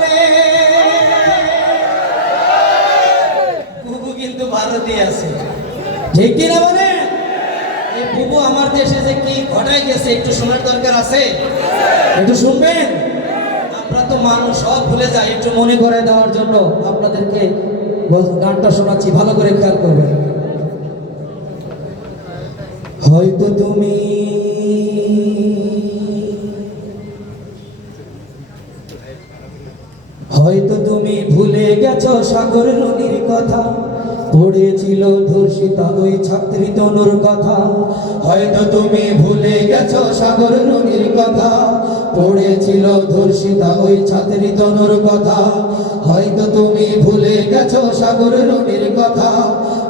রে। কিন্তু ভারতে আছে। বলে? এই আমার দেশে যে কি গেছে, একটু শোনার দরকার আছে? একটু শুনবেন? আমরা তো মানুষ, সব ভুলে একটু মনে করে দেওয়ার জন্য আপনাদেরকে গানটা শোনাচ্ছি, ভালো করে খেয়াল করবেন। হয়তো তুমি হয়তো তুমি ভুলে গেছো সাগর নদীর কথা। পড়েছিল ধর্ষিতা ওই ছাত্রী তনুর কথা। হয়তো তুমি ভুলে গেছো সাগর নদীর কথা। পড়েছিল ধর্ষিতা ওই ছাত্রী তনুর কথা। হয়তো তুমি ভুলে গেছো সাগর নদীর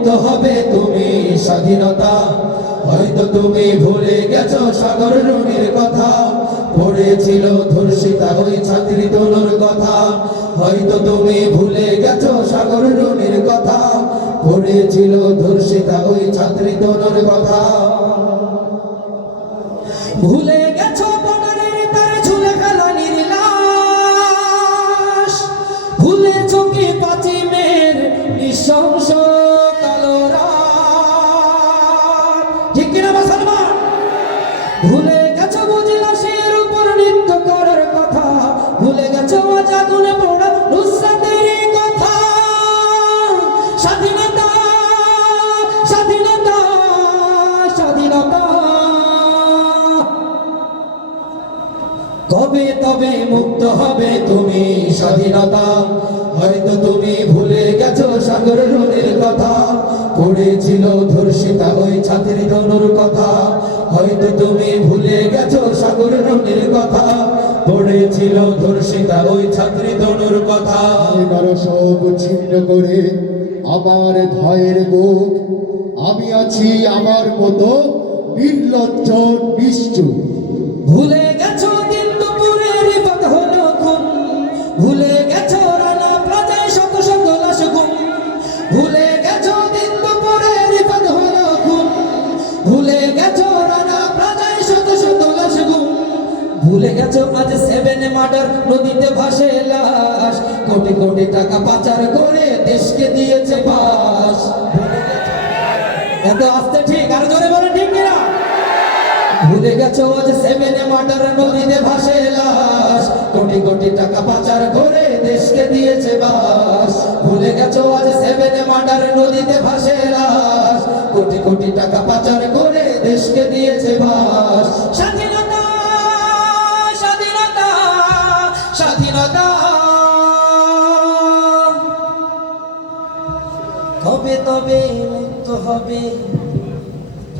মুক্ত হবে তুমি স্বাধীনতা। হয়তো তুমি ভুলে গেছো সাগর রুনির কথা। পড়েছিল ধর্ষিতা ওই ছাত্রী তনুর কথা। হয়তো তুমি ভুলে গেছো সাগর রুনির কথা। পড়েছিল ধর্ষিতা ওই ছাত্রী তনুর কথা। ভুলে ভুলে গেছো বুঝি লাশের উপর নৃত্য করার কথা? ভুলে গেছো আজ আগুনে পোড়া নুসরাতের কথা? স্বাধীনতা স্বাধীনতা স্বাধীনতা। কবে তবে মুক্ত হবে তুমি স্বাধীনতা? হয়তো তুমি ভুলে গেছো সাগর রোদের কথা। পড়েছিল ধর্ষিতা ওই ছাত্রী তনুর কথা। হয়তো তুমি ভুলে গেছো সাগর রোদের কথা। পড়েছিল ধর্ষিতা ওই ছাত্রী তনুর কথা। এগারো সব ছিন্ন করে আমার ভয়ের বুক। আমি আছি আমার মতো নির্লজ্জ নিশ্চুপ। ভুলে গেছো কিন্তু পুরের পথ হলো খুন। ভুলে গেছো রানা প্লাজায় শত শত লাশ গুম। ভুলে গেছো কিন্তু পুরের পথ হলো খুন। ভুলে ভুলে গেছো আজ সেভেন মার্ডার নদীতে ভাসে লাশ। কোটি কোটি টাকা পাচার করে দেশকে দিয়েছে বাস। এত আসতে ঠিক, আর জোরে বলে, ঠিক কিনা? ভুলে গেছো আজ সেভেনে মার্ডার নদীতে ভাসে লাশ। কোটি কোটি টাকা পাচার করে দেশকে দিয়েছে বাস। ভুলে গেছো আজ সেভেনে মার্ডার নদীতে ভাসে লাশ। কোটি কোটি টাকা পাচার করে দেশকে দিয়েছে বাস। স্বাধীনতা। কবে তবে মুক্ত হবে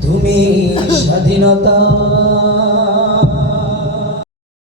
তুমি স্বাধীনতা?